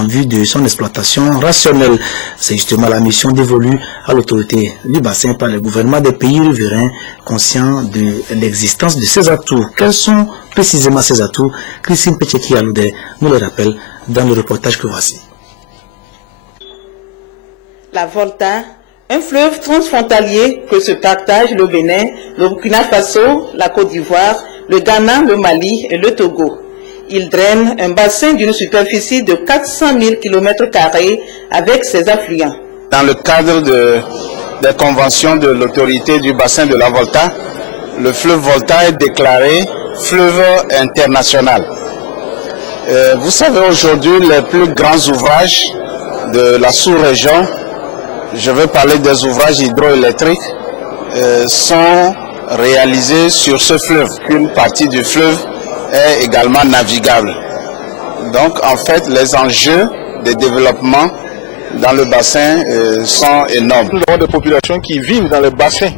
en vue de son exploitation rationnelle. C'est justement la mission dévolue à l'autorité du bassin par le gouvernement des pays riverains, conscients de l'existence de ces atouts. Quels sont précisément ces atouts? Christine Petcheki-Aloudé nous le rappelle dans le reportage que voici. La Volta, un fleuve transfrontalier que se partagent le Bénin, le Burkina Faso, la Côte d'Ivoire, le Ghana, le Mali et le Togo. Il draine un bassin d'une superficie de 400 000 km² avec ses affluents. Dans le cadre des conventions de l'autorité du bassin de la Volta, le fleuve Volta est déclaré fleuve international. Vous savez, aujourd'hui, les plus grands ouvrages de la sous-région, je veux parler des ouvrages hydroélectriques, sont réalisés sur ce fleuve. Une partie du fleuve est également navigable. Donc, en fait, les enjeux de développement dans le bassin sont énormes. Nous avons des populations qui vivent dans le bassin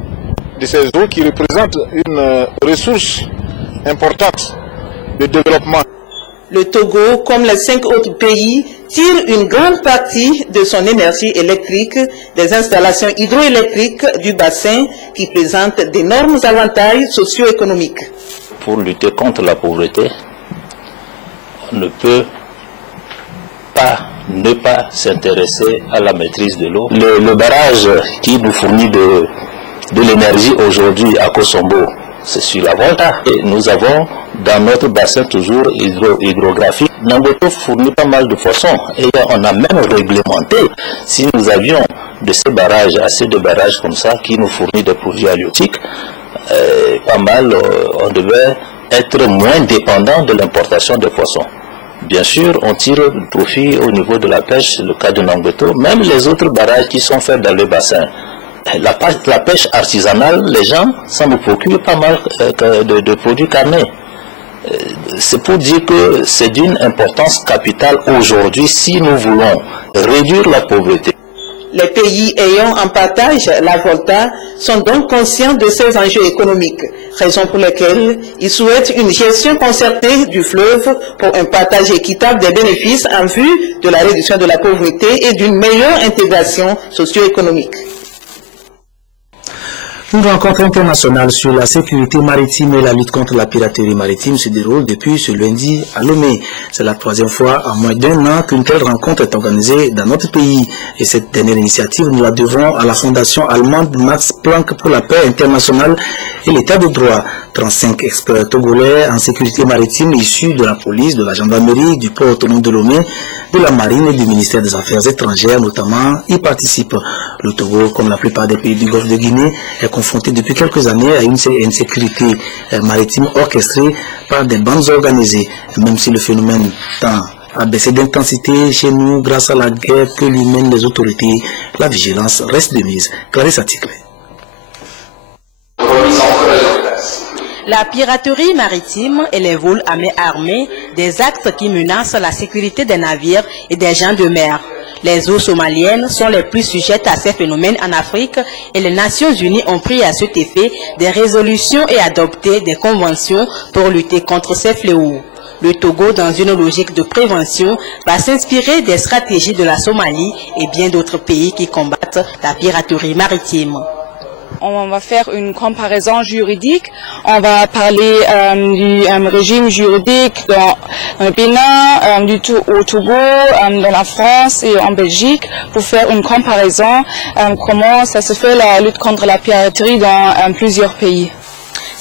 de ces eaux qui représentent une ressource importante de développement. Le Togo, comme les 5 autres pays, tire une grande partie de son énergie électrique des installations hydroélectriques du bassin qui présentent d'énormes avantages socio-économiques. Pour lutter contre la pauvreté, on ne peut pas ne pas s'intéresser à la maîtrise de l'eau. Le barrage qui nous fournit de l'énergie aujourd'hui à Kosombo, c'est sur la Volta. Et nous avons dans notre bassin toujours hydrographique, Nambeto fournit pas mal de poissons. Et on a même réglementé, si nous avions de ces barrages, assez de barrages comme ça, qui nous fournissent des produits halieutiques, pas mal, on devait être moins dépendant de l'importation des poissons. Bien sûr, on tire profit au niveau de la pêche, le cas de Nambeto, même les autres barrages qui sont faits dans le bassin. La pêche artisanale, les gens s'en procurent pas mal de produits carnés. C'est pour dire que c'est d'une importance capitale aujourd'hui si nous voulons réduire la pauvreté. Les pays ayant en partage la Volta sont donc conscients de ces enjeux économiques, raison pour laquelle ils souhaitent une gestion concertée du fleuve pour un partage équitable des bénéfices en vue de la réduction de la pauvreté et d'une meilleure intégration socio-économique. Une rencontre internationale sur la sécurité maritime et la lutte contre la piraterie maritime se déroule depuis ce lundi à Lomé. C'est la 3e fois en moins d'1 an qu'une telle rencontre est organisée dans notre pays. Et cette dernière initiative, nous la devons à la fondation allemande Max Planck pour la paix internationale et l'état de droit. 35 experts togolais en sécurité maritime issus de la police, de la gendarmerie, du port autonome de Lomé, de la marine et du ministère des Affaires étrangères notamment y participent. Le Togo, comme la plupart des pays du Golfe de Guinée, est confronté depuis quelques années à une sécurité maritime orchestrée par des bandes organisées. Même si le phénomène tend à baisser d'intensité chez nous grâce à la guerre que lui mènent les autorités, la vigilance reste de mise. Clarisse Atiklé. La piraterie maritime et les vols à main armée, des actes qui menacent la sécurité des navires et des gens de mer. Les eaux somaliennes sont les plus sujettes à ces phénomènes en Afrique et les Nations Unies ont pris à cet effet des résolutions et adopté des conventions pour lutter contre ces fléaux. Le Togo, dans une logique de prévention, va s'inspirer des stratégies de la Somalie et bien d'autres pays qui combattent la piraterie maritime. On va faire une comparaison juridique. On va parler du régime juridique dans le Bénin, au Togo, dans la France et en Belgique pour faire une comparaison comment ça se fait la lutte contre la piraterie dans plusieurs pays.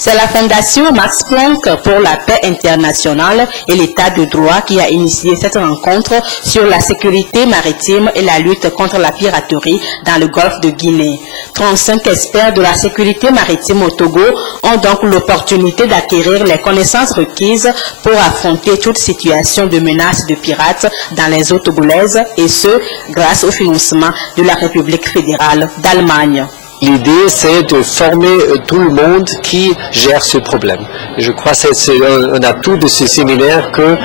C'est la Fondation Max Planck pour la paix internationale et l'état de droit qui a initié cette rencontre sur la sécurité maritime et la lutte contre la piraterie dans le golfe de Guinée. 35 experts de la sécurité maritime au Togo ont donc l'opportunité d'acquérir les connaissances requises pour affronter toute situation de menace de pirates dans les eaux togolaises et ce, grâce au financement de la République fédérale d'Allemagne. L'idée, c'est de former tout le monde qui gère ce problème. Je crois que c'est un atout de ce séminaire que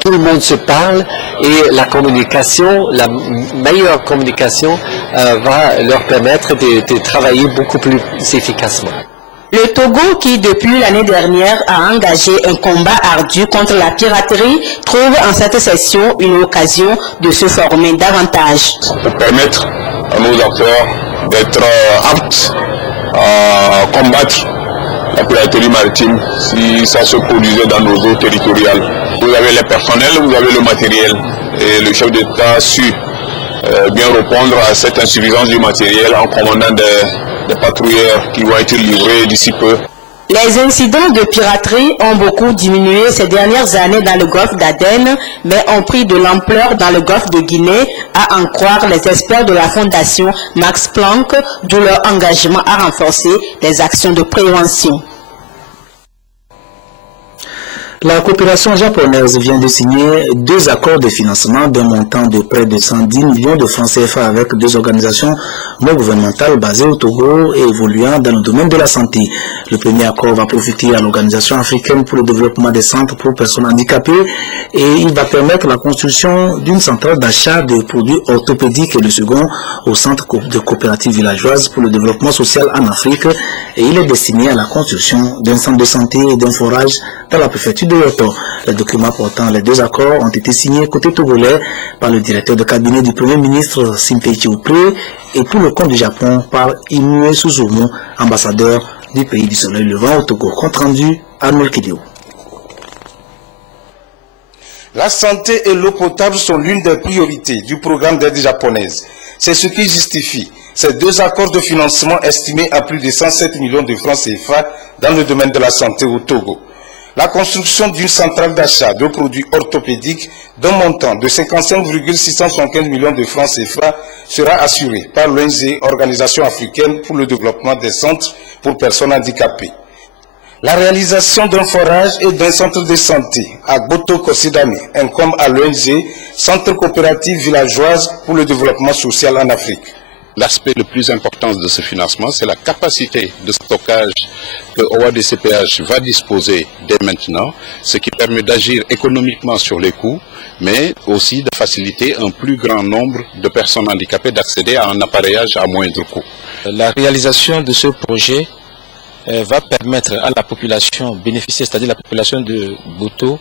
tout le monde se parle et la communication, la meilleure communication va leur permettre de travailler beaucoup plus efficacement. Le Togo, qui depuis l'année dernière a engagé un combat ardu contre la piraterie, trouve en cette session une occasion de se former davantage. Pour permettre à nos acteurs d'être aptes à combattre la piraterie maritime si ça se produisait dans nos eaux territoriales. Vous avez les personnels, vous avez le matériel et le chef d'État a su bien répondre à cette insuffisance du matériel en commandant des patrouilleurs qui vont être livrés d'ici peu. Les incidents de piraterie ont beaucoup diminué ces dernières années dans le golfe d'Aden, mais ont pris de l'ampleur dans le golfe de Guinée, à en croire les experts de la fondation Max Planck, d'où leur engagement à renforcer les actions de prévention. La coopération japonaise vient de signer 2 accords de financement d'un montant de près de 110 millions de francs CFA avec 2 organisations non gouvernementales basées au Togo et évoluant dans le domaine de la santé. Le premier accord va profiter à l'Organisation africaine pour le développement des centres pour personnes handicapées et il va permettre la construction d'une centrale d'achat de produits orthopédiques et le second au centre de coopérative villageoise pour le développement social en Afrique et il est destiné à la construction d'un centre de santé et d'un forage dans la préfecture de Yoto. Les documents portant les 2 accords ont été signés côté togolais par le directeur de cabinet du Premier ministre Simpeichi Opré et pour le compte du Japon par Inoue Suzumu, ambassadeur du pays du soleil levant au Togo. Compte rendu à Nolkidio. La santé et l'eau potable sont l'une des priorités du programme d'aide japonaise. C'est ce qui justifie ces 2 accords de financement estimés à plus de 107 millions de francs CFA dans le domaine de la santé au Togo. La construction d'une centrale d'achat de produits orthopédiques d'un montant de 55,675 millions de francs CFA sera assurée par l'ONG, Organisation africaine pour le développement des centres pour personnes handicapées. La réalisation d'un forage et d'un centre de santé à Boto-Kosidame incombe à l'ONG, Centre coopérative villageoise pour le développement social en Afrique. L'aspect le plus important de ce financement, c'est la capacité de stockage que OADCPH va disposer dès maintenant, ce qui permet d'agir économiquement sur les coûts, mais aussi de faciliter un plus grand nombre de personnes handicapées d'accéder à un appareillage à moindre coût. La réalisation de ce projet va permettre à la population bénéficiaire, c'est-à-dire la population de Boto,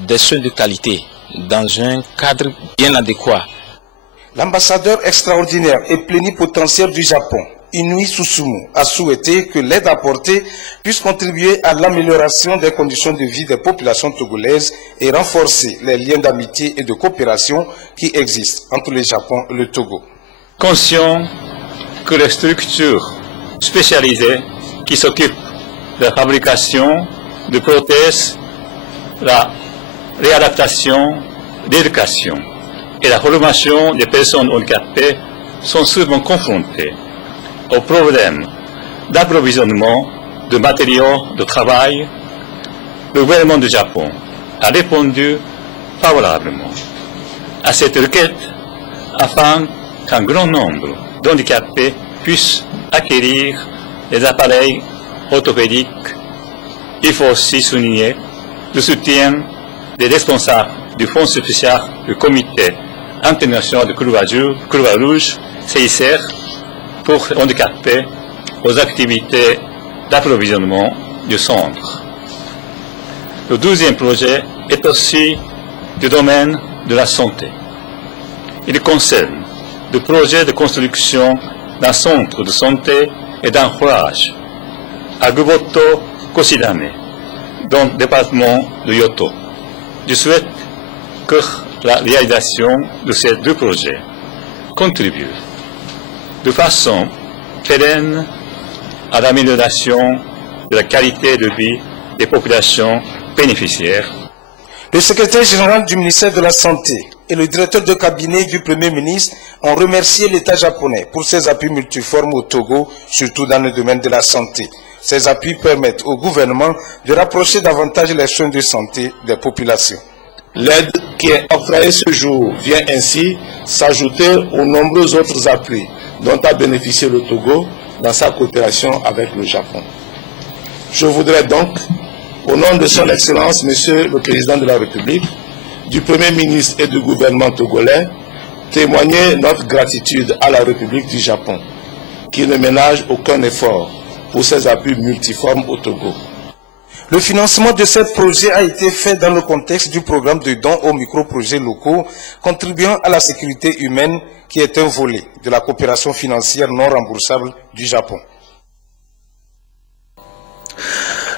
des soins de qualité dans un cadre bien adéquat. L'ambassadeur extraordinaire et plénipotentiaire du Japon, Inoue Suzumu, a souhaité que l'aide apportée puisse contribuer à l'amélioration des conditions de vie des populations togolaises et renforcer les liens d'amitié et de coopération qui existent entre le Japon et le Togo. Conscient que les structures spécialisées qui s'occupent de la fabrication de prothèses, la réadaptation, l'éducation et la formation des personnes handicapées sont souvent confrontées aux problèmes d'approvisionnement de matériaux de travail. Le gouvernement du Japon a répondu favorablement à cette requête afin qu'un grand nombre d'handicapés puissent acquérir des appareils orthopédiques. Il faut aussi souligner le soutien des responsables du Fonds spécial du Comité international de Croix-Rouge, CICR, pour handicapés aux activités d'approvisionnement du centre. Le 12e projet est aussi du domaine de la santé. Il concerne le projet de construction d'un centre de santé et d'un forage à Guboto-Kosidame, dans le département de Yoto. Je souhaite que la réalisation de ces 2 projets contribue de façon pérenne à l'amélioration de la qualité de vie des populations bénéficiaires. Le secrétaire général du ministère de la Santé et le directeur de cabinet du Premier ministre ont remercié l'État japonais pour ses appuis multiformes au Togo, surtout dans le domaine de la santé. Ces appuis permettent au gouvernement de rapprocher davantage les soins de santé des populations. L'aide qui est octroyée ce jour vient ainsi s'ajouter aux nombreux autres appuis dont a bénéficié le Togo dans sa coopération avec le Japon. Je voudrais donc, au nom de son Excellence, Monsieur le Président de la République, du Premier ministre et du gouvernement togolais, témoigner notre gratitude à la République du Japon, qui ne ménage aucun effort pour ces appuis multiformes au Togo. Le financement de ce projet a été fait dans le contexte du programme de dons aux micro-projets locaux contribuant à la sécurité humaine qui est un volet de la coopération financière non remboursable du Japon.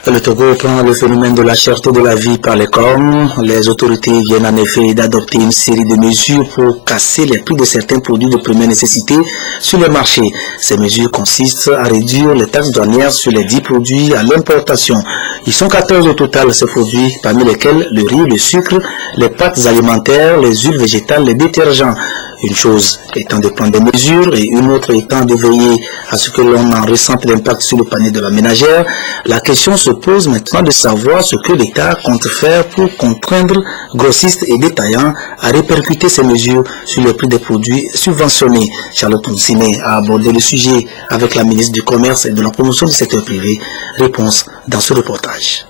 Le Togo prend le phénomène de la cherté de la vie par les cornes. Les autorités viennent en effet d'adopter une série de mesures pour casser les prix de certains produits de première nécessité sur le marché. Ces mesures consistent à réduire les taxes douanières sur les 10 produits à l'importation. Ils sont 14 au total, ces produits, parmi lesquels le riz, le sucre, les pâtes alimentaires, les huiles végétales, les détergents. Une chose étant de prendre des mesures et une autre étant de veiller à ce que l'on en ressente l'impact sur le panier de la ménagère. La question se pose maintenant de savoir ce que l'État compte faire pour contraindre grossistes et détaillants à répercuter ces mesures sur le prix des produits subventionnés. Charlotte Moussiné a abordé le sujet avec la ministre du Commerce et de la Promotion du secteur privé. Réponse dans ce reportage.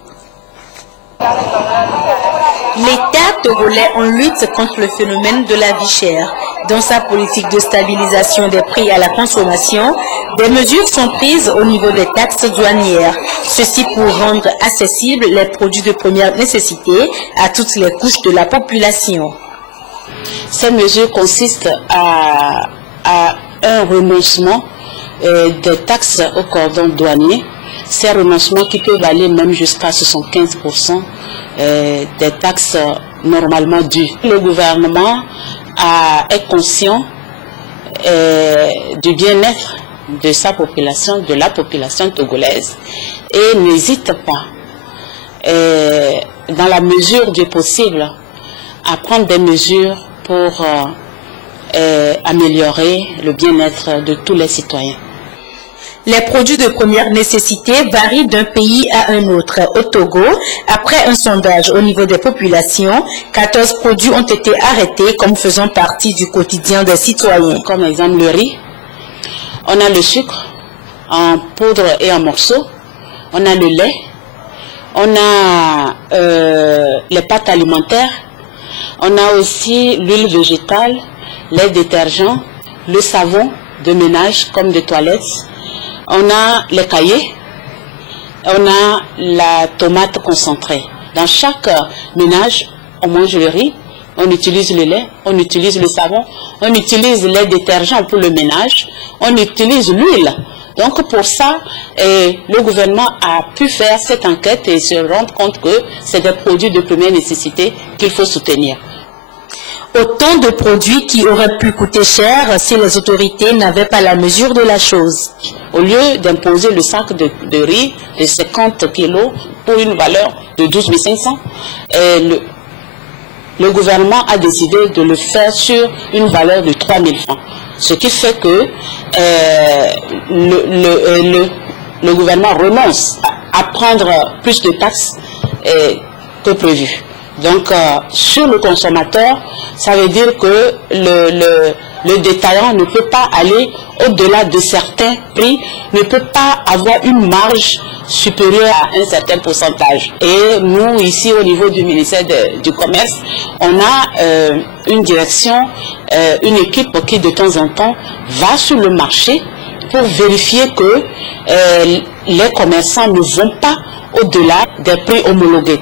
L'État togolais en lutte contre le phénomène de la vie chère. Dans sa politique de stabilisation des prix à la consommation, des mesures sont prises au niveau des taxes douanières. Ceci pour rendre accessibles les produits de première nécessité à toutes les couches de la population. Ces mesures consistent à un renoncement des taxes au cordon douanier. Ces renoncements qui peuvent aller même jusqu'à 75% des taxes normalement dues. Le gouvernement est conscient du bien-être de sa population, de la population togolaise, et n'hésite pas, dans la mesure du possible, à prendre des mesures pour améliorer le bien-être de tous les citoyens. Les produits de première nécessité varient d'un pays à un autre. Au Togo, après un sondage au niveau des populations, 14 produits ont été arrêtés comme faisant partie du quotidien des citoyens. Comme exemple le riz, on a le sucre en poudre et en morceaux, on a le lait, on a les pâtes alimentaires, on a aussi l'huile végétale, les détergents, le savon de ménage comme de toilettes. On a les cahiers, on a la tomate concentrée. Dans chaque ménage, on mange le riz, on utilise le lait, on utilise le savon, on utilise les détergents pour le ménage, on utilise l'huile. Donc pour ça, le gouvernement a pu faire cette enquête et se rendre compte que c'est des produits de première nécessité qu'il faut soutenir. Autant de produits qui auraient pu coûter cher si les autorités n'avaient pas la mesure de la chose. Au lieu d'imposer le sac de riz de 50 kilos pour une valeur de 12 500, le gouvernement a décidé de le faire sur une valeur de 3 000 francs. Ce qui fait que le gouvernement renonce à prendre plus de taxes que prévu. Donc, sur le consommateur, ça veut dire que le détaillant ne peut pas aller au-delà de certains prix, ne peut pas avoir une marge supérieure à un certain pourcentage. Et nous, ici, au niveau du ministère du Commerce, on a une direction, une équipe qui, de temps en temps, va sur le marché pour vérifier que les commerçants ne vont pas au-delà des prix homologués.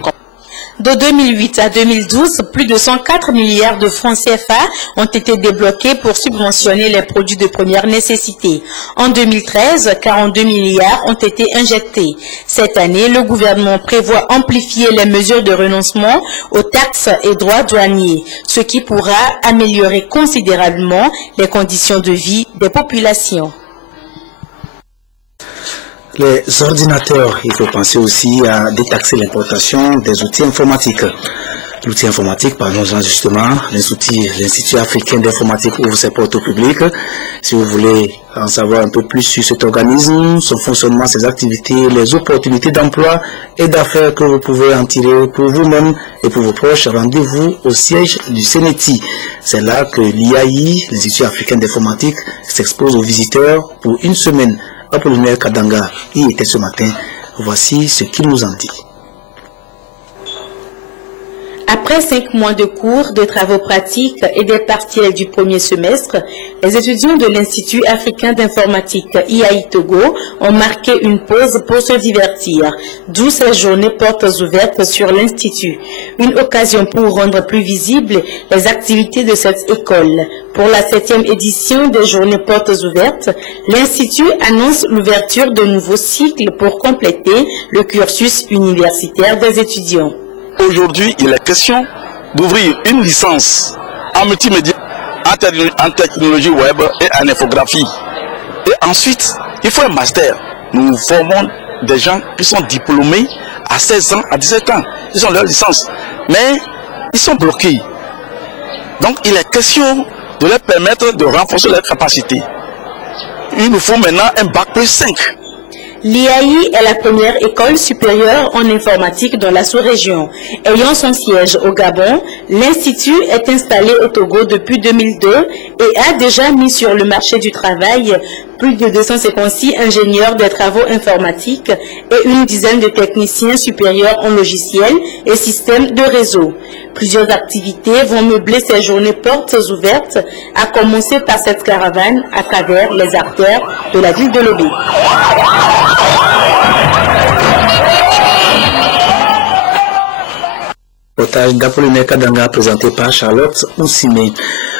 De 2008 à 2012, plus de 104 milliards de francs CFA ont été débloqués pour subventionner les produits de première nécessité. En 2013, 42 milliards ont été injectés. Cette année, le gouvernement prévoit amplifier les mesures de renoncement aux taxes et droits douaniers, ce qui pourra améliorer considérablement les conditions de vie des populations. Les ordinateurs, il faut penser aussi à détaxer l'importation des outils informatiques. L'outil informatique, parlons-en justement, l'Institut africain d'informatique ouvre ses portes au public. Si vous voulez en savoir un peu plus sur cet organisme, son fonctionnement, ses activités, les opportunités d'emploi et d'affaires que vous pouvez en tirer pour vous-même et pour vos proches, rendez-vous au siège du CNETI. C'est là que l'IAI, l'Institut africain d'informatique, s'expose aux visiteurs pour une semaine. Apollinaire Kadanga y était ce matin. Voici ce qu'il nous en dit. Après 5 mois de cours, de travaux pratiques et des partiels du premier semestre, les étudiants de l'Institut africain d'informatique IAI Togo ont marqué une pause pour se divertir, d'où ces journées portes ouvertes sur l'Institut. Une occasion pour rendre plus visibles les activités de cette école. Pour la 7e édition des journées portes ouvertes, l'Institut annonce l'ouverture de nouveaux cycles pour compléter le cursus universitaire des étudiants. Aujourd'hui, il est question d'ouvrir une licence en multimédia, en technologie web et en infographie. Et ensuite, il faut un master. Nous formons des gens qui sont diplômés à 16 ans, à 17 ans. Ils ont leur licence. Mais ils sont bloqués. Donc, il est question de leur permettre de renforcer leurs capacités. Il nous faut maintenant un bac plus 5. L'IAI est la première école supérieure en informatique dans la sous-région. Ayant son siège au Gabon, l'Institut est installé au Togo depuis 2002 et a déjà mis sur le marché du travail plus de 256 ingénieurs des travaux informatiques et une dizaine de techniciens supérieurs en logiciels et systèmes de réseau. Plusieurs activités vont meubler ces journées portes ouvertes, à commencer par cette caravane à travers les artères de la ville de Lobé. Reportage d'Apollinaire Kadanga présenté par Charlotte Oussimé.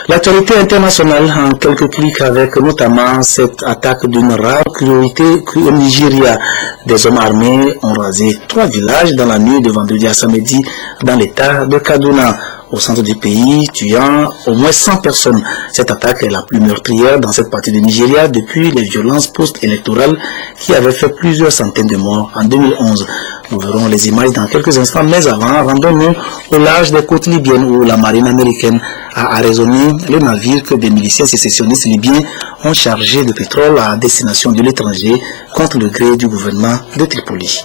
L'actualité internationale en quelques clics avec notamment cette attaque d'une rare cruauté au Nigeria. Des hommes armés ont rasé 3 villages dans la nuit de vendredi à samedi dans l'état de Kaduna, au centre du pays, tuant au moins 100 personnes. Cette attaque est la plus meurtrière dans cette partie du Nigeria depuis les violences post-électorales qui avaient fait plusieurs centaines de morts en 2011. Nous verrons les images dans quelques instants, mais avant, rendons-nous au large des côtes libyennes où la marine américaine a arraisonné le navire que des miliciens sécessionnistes libyens ont chargé de pétrole à destination de l'étranger contre le gré du gouvernement de Tripoli.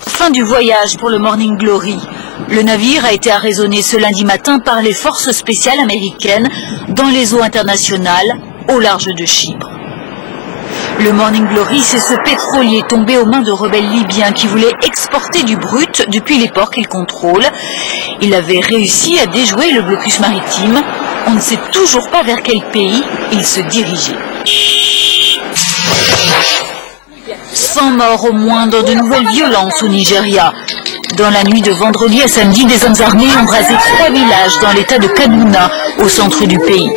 Fin du voyage pour le Morning Glory. Le navire a été arraisonné ce lundi matin par les forces spéciales américaines dans les eaux internationales au large de Chypre. Le Morning Glory, c'est ce pétrolier tombé aux mains de rebelles libyens qui voulaient exporter du brut depuis les ports qu'il contrôle. Il avait réussi à déjouer le blocus maritime. On ne sait toujours pas vers quel pays il se dirigeait. 100 morts au moins dans de nouvelles violences au Nigeria. Dans la nuit de vendredi à samedi, des hommes armés ont rasé 3 villages dans l'état de Kaduna, au centre du pays.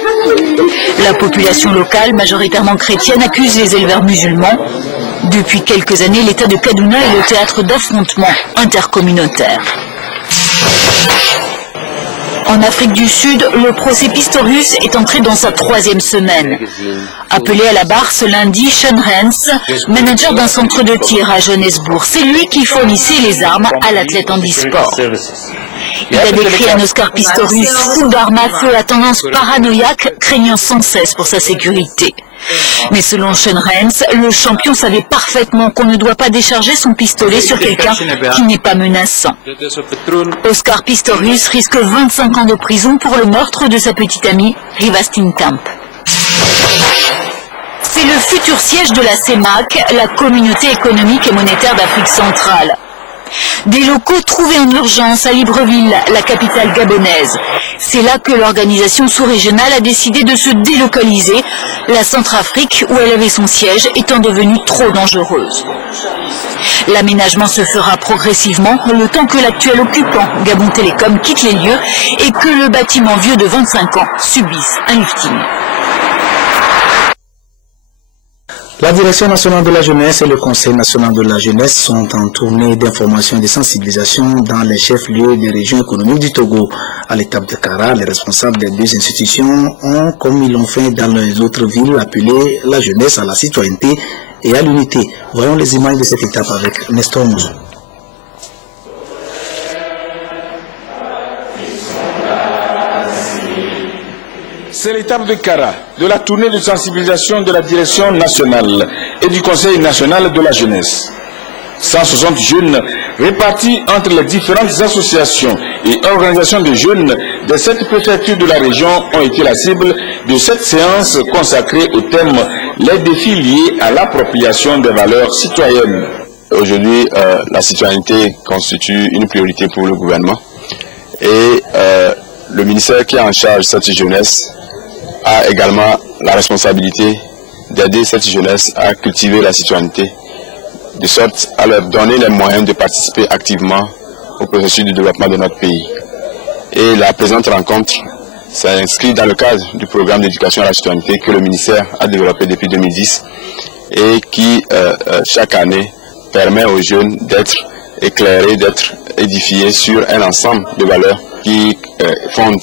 La population locale, majoritairement chrétienne, accuse les éleveurs musulmans. Depuis quelques années, l'état de Kaduna est le théâtre d'affrontements intercommunautaires. En Afrique du Sud, le procès Pistorius est entré dans sa 3e semaine. Appelé à la barre ce lundi, Sean Hens, manager d'un centre de tir à Johannesburg, c'est lui qui fournissait les armes à l'athlète handisport. Il a décrit un Oscar Pistorius fou d'armes à feu à tendance paranoïaque, craignant sans cesse pour sa sécurité. Mais selon Sean Hens, le champion savait parfaitement qu'on ne doit pas décharger son pistolet sur quelqu'un qui n'est pas menaçant. Oscar Pistorius risque 25 ans de prison pour le meurtre de sa petite amie, Rivastin Tamp. C'est le futur siège de la CEMAC, la Communauté économique et monétaire d'Afrique centrale. Des locaux trouvés en urgence à Libreville, la capitale gabonaise. C'est là que l'organisation sous-régionale a décidé de se délocaliser, la Centrafrique où elle avait son siège étant devenue trop dangereuse. L'aménagement se fera progressivement le temps que l'actuel occupant, Gabon Télécom, quitte les lieux et que le bâtiment vieux de 25 ans subisse un lifting. La Direction nationale de la jeunesse et le Conseil national de la jeunesse sont en tournée d'information et de sensibilisation dans les chefs-lieux des régions économiques du Togo. À l'étape de Kara, les responsables des 2 institutions ont, comme ils l'ont fait dans les autres villes, appelé la jeunesse à la citoyenneté et à l'unité. Voyons les images de cette étape avec Nestor Mouzou. C'est l'étape de Kara, de la tournée de sensibilisation de la Direction nationale et du Conseil national de la jeunesse. 160 jeunes répartis entre les différentes associations et organisations de jeunes de 7 préfectures de la région ont été la cible de cette séance consacrée au thème « Les défis liés à l'appropriation des valeurs citoyennes ». Aujourd'hui, la citoyenneté constitue une priorité pour le gouvernement et le ministère qui est en charge de cette jeunesse a également la responsabilité d'aider cette jeunesse à cultiver la citoyenneté, de sorte à leur donner les moyens de participer activement au processus de développement de notre pays. Et la présente rencontre s'inscrit dans le cadre du programme d'éducation à la citoyenneté que le ministère a développé depuis 2010 et qui, chaque année, permet aux jeunes d'être éclairés, d'être édifiés sur un ensemble de valeurs qui fondent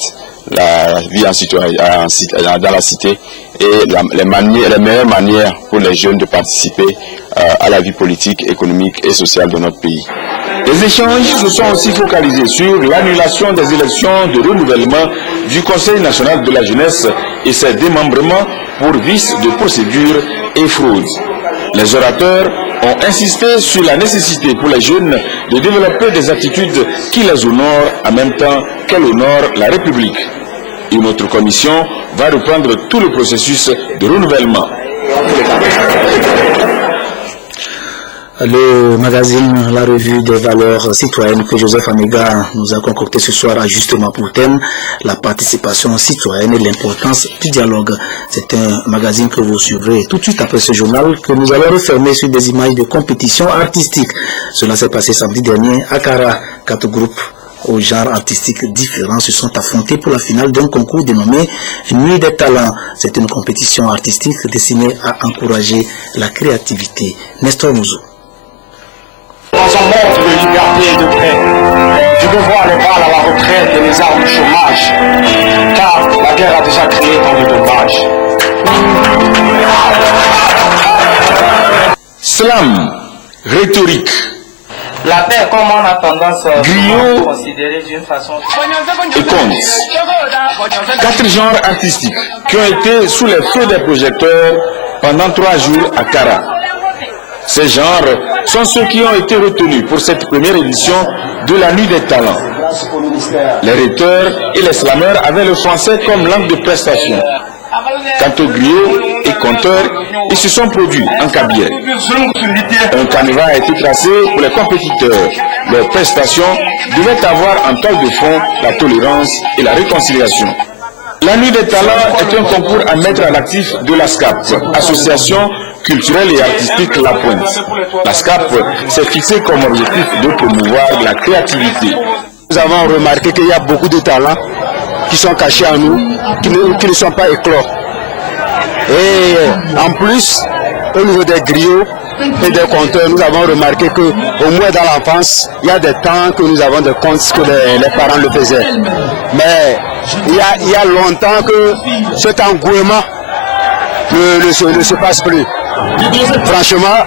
la vie dans la cité et les meilleures manières pour les jeunes de participer à la vie politique, économique et sociale de notre pays. Les échanges se sont aussi focalisés sur l'annulation des élections de renouvellement du Conseil national de la jeunesse et ses démembrements pour vices de procédure et fraude. Les orateurs ont insisté sur la nécessité pour les jeunes de développer des attitudes qui les honorent en même temps qu'elles honorent la République. Une autre commission va reprendre tout le processus de renouvellement. Le magazine La Revue des valeurs citoyennes que Joseph Anega nous a concocté ce soir a justement pour thème la participation citoyenne et l'importance du dialogue. C'est un magazine que vous suivrez tout de suite après ce journal que nous allons refermer sur des images de compétition artistique. Cela s'est passé samedi dernier à Kara. 4 groupes aux genres artistiques différents se sont affrontés pour la finale d'un concours dénommé Nuit des talents. C'est une compétition artistique destinée à encourager la créativité. Nestor Mouzou. Dans un monde de liberté et de paix, je veux voir les balles à la retraite et les armes au chômage, car la guerre a déjà créé tant de dommages. Slam, rhétorique. La paix, comme on a tendance à considérer d'une façon et conte. 4 genres artistiques qui ont été sous les feux des projecteurs pendant 3 jours à Kara. Ces genres sont ceux qui ont été retenus pour cette première édition de la Nuit des talents. Les rhéteurs et les slameurs avaient le français comme langue de prestation. Quant aux griots et conteurs, ils se sont produits en cabiais. Un canevas a été tracé pour les compétiteurs. Leurs prestations devaient avoir en toile de fond la tolérance et la réconciliation. La Nuit des talents est un concours à mettre à l'actif de l'ASCAP, Association culturelle et artistique La Pointe. L'ASCAP s'est fixé comme objectif de promouvoir la créativité. Nous avons remarqué qu'il y a beaucoup de talents qui sont cachés en nous, qui ne sont pas éclors. Et en plus, au niveau des griots et des conteurs, nous avons remarqué qu'au moins dans l'enfance, il y a des temps que nous avons des contes que les parents le faisaient. Mais il y a longtemps que cet engouement ne se passe plus. Franchement,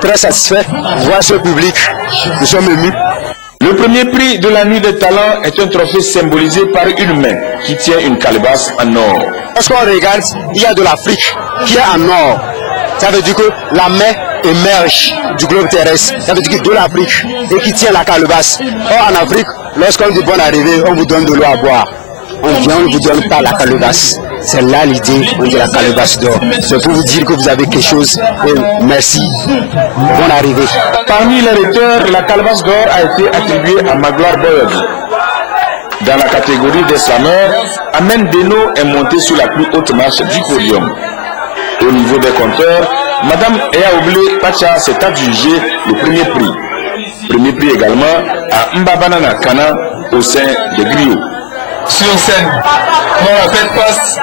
très satisfait de voir ce public. Nous sommes émus. Le premier prix de la Nuit des talents est un trophée symbolisé par une main qui tient une calebasse en or. Lorsqu'on regarde, il y a de l'Afrique qui est en or. Ça veut dire que la main émerge du globe terrestre. Ça veut dire que de l'Afrique et qui tient la calebasse. Or en Afrique, lorsqu'on dit bonne arrivée, on vous donne de l'eau à boire. On vient, on ne vous donne pas la calebasse. C'est là l'idée de la calebasse d'or. C'est pour vous dire que vous avez quelque chose. Et merci. Bonne arrivée. Parmi les rhéteurs, la calebasse d'or a été attribuée à Magloire Boyod. Dans la catégorie des slameurs, Amen Deno est monté sur la plus haute marche du podium. Au niveau des compteurs, Madame Eaoble Pacha s'est adjugé le premier prix. Premier prix également à Mbabanana Kana au sein des griots. Sur scène, mon appel passe.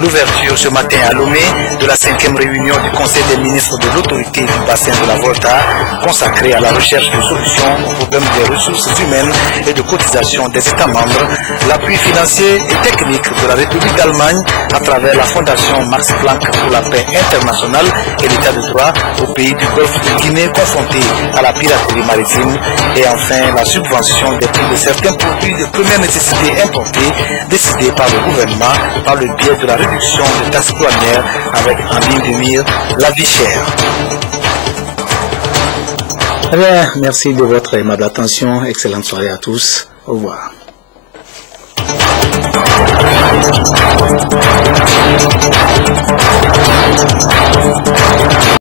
L'ouverture ce matin à Lomé de la 5e réunion du Conseil des ministres de l'autorité du bassin de la Volta consacrée à la recherche de solutions aux problèmes des ressources humaines et de cotisation des États membres, l'appui financier et technique de la République d'Allemagne à travers la Fondation Max Planck pour la paix internationale et l'état de droit au pays du Golfe de Guinée confronté à la piraterie maritime et enfin la subvention des prix de certains produits de première nécessité importés décidés par le gouvernement par le biais de la réduction des taxes douanières avec en ligne de mire la vie chère. Eh bien, merci de votre aimable attention. Excellente soirée à tous. Au revoir.